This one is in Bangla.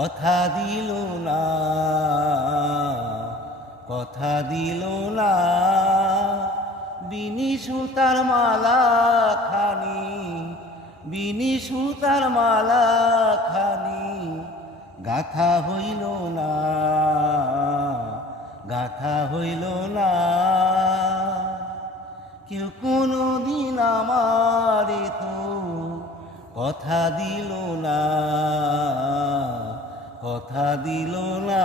কথা দিল না, কথা দিল না। বিনি সুতার মালা খানি, বিনি সুতার মালা খানি গাথা হইল না, গাথা হইল না। কেউ কোনদিন আমারে তো কথা দিল না, কথা দিল না।